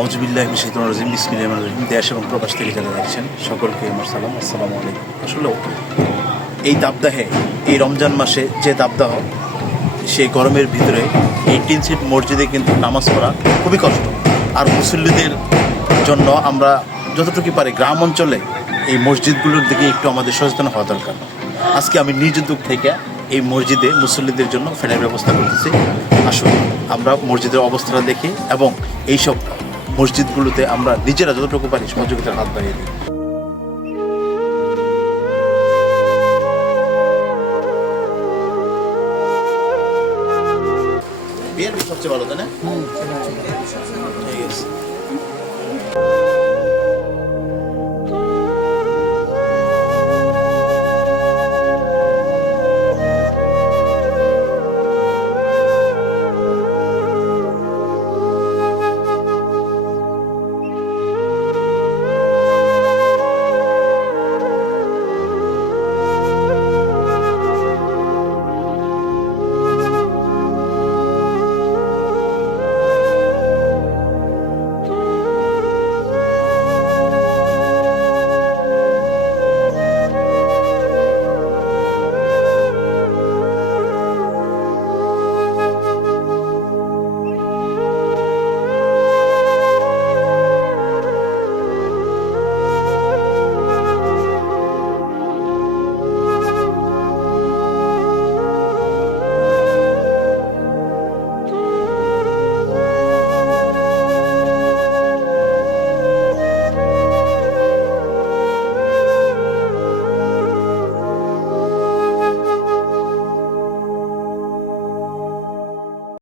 আউযুবিল্লাহি মিনাশ শাইতানির রাজিম বিসমিল্লাহির রহমানির রহিম। দেশ এবং প্রবাস থেকে যারা দেখছেন সকলকে আমার সালাম, আসসালামু আলাইকুম। আসলেও এই দাবদাহে, এই রমজান মাসে যে দাবদাহ, সেই গরমের ভিতরে এই টিন সিট মসজিদে কিন্তু নামাজ পড়া খুবই কষ্ট। আর মুসল্লিদের জন্য আমরা যতটুকু পারি গ্রাম অঞ্চলে এই মসজিদগুলোর দিকে একটু আমাদের সচেতন হওয়া দরকার। আজকে আমি নিজ উদ্যোগ থেকে এই মসজিদে মুসল্লিদের জন্য ফ্যানের ব্যবস্থা করতেছি। আসুন আমরা মসজিদের অবস্থাটা দেখি এবং এইসব মসজিদগুলোতে আমরা নিজেরা যতটুকু পারি সহযোগিতার হাত বাড়িয়ে দিই। বিয়ের সবচেয়ে ভালো, তাই না?